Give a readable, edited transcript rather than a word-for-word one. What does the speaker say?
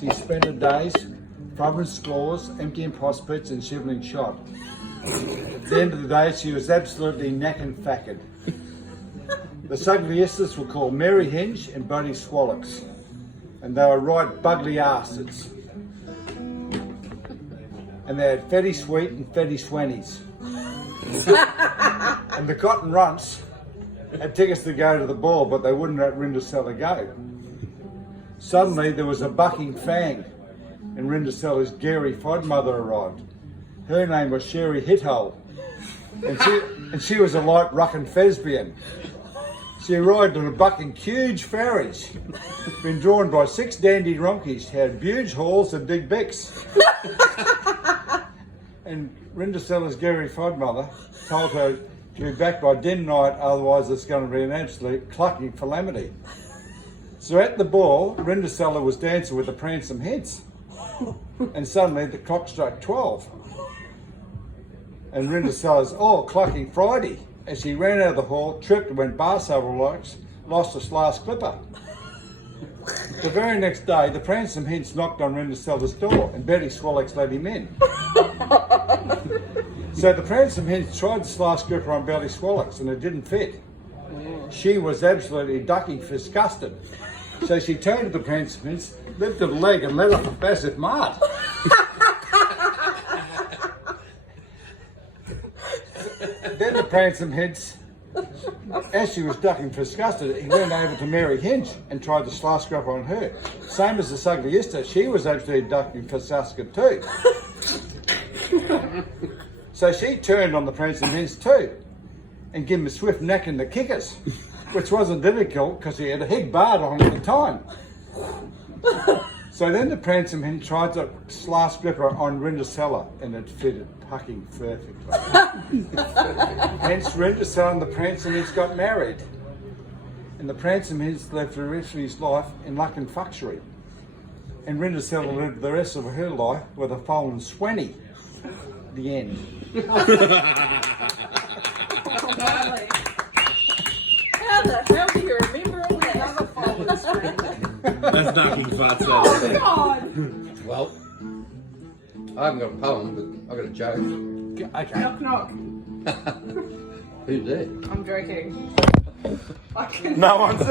She spent her days rubbing scores, emptying prospects and shiveling shot. At the end of the day, she was absolutely knack and facked. The Sugliestas were called Mary Hinge and Buddy Swallocks, and they were right bugly asses. And they had Fetty Sweet and Fetty Swannies. And the Cotton Runts had tickets to go to the ball, but they wouldn't let Rindasella go. Suddenly there was a bucking fang, and Rindasella's Gary Fodmother arrived. Her name was Sherry Hithole, and she was a light rucking thespian. She arrived on a bucking huge ferries, been drawn by 6 dandy ronkies, had huge halls and big becks. And Rindasella's Gary Fodmother told her to be back by dinner night, otherwise it's going to be an absolute clucking calamity. So at the ball, Rindasella was dancing with the Pransome Heads, and suddenly the clock struck 12. And Rindasella's clucking Friday as she ran out of the hall, tripped and went bar several blocks, lost her last clipper. The very next day, the Pransome Heads knocked on Rindasella's door and Betty Swallocks let him in. So the Pransome Heads tried the last gripper on Betty Swallocks and it didn't fit. She was absolutely ducking disgusted. So she turned to the Pransome Heads, lifted a leg and let off a massive mart. Then the Pransome Heads, as she was ducking disgusted, he went over to Mary Hinge and tried the slice gripper on her. Same as the Sugliesta, she was absolutely ducking disgusted too. So she turned on the Pransome Heads too and gave him a swift knack in the kickers, which wasn't difficult because he had a big bard on at the time. So then the Pransome Hen tried the slice gripper on Rindasella and it fitted fucking perfectly. Hence Rindasella and the Pransome Hens got married. And the Pransome Hens lived the rest of his life in luck and fuckery. And Rindasella lived the rest of her life with a fallen Swanny. The end. How the hell do you remember all that other fallen string? That's knocking farts Oh, God! Well, I haven't got a poem, but I've got a joke. Okay. Knock, knock. Who's there? I'm joking. I can No one's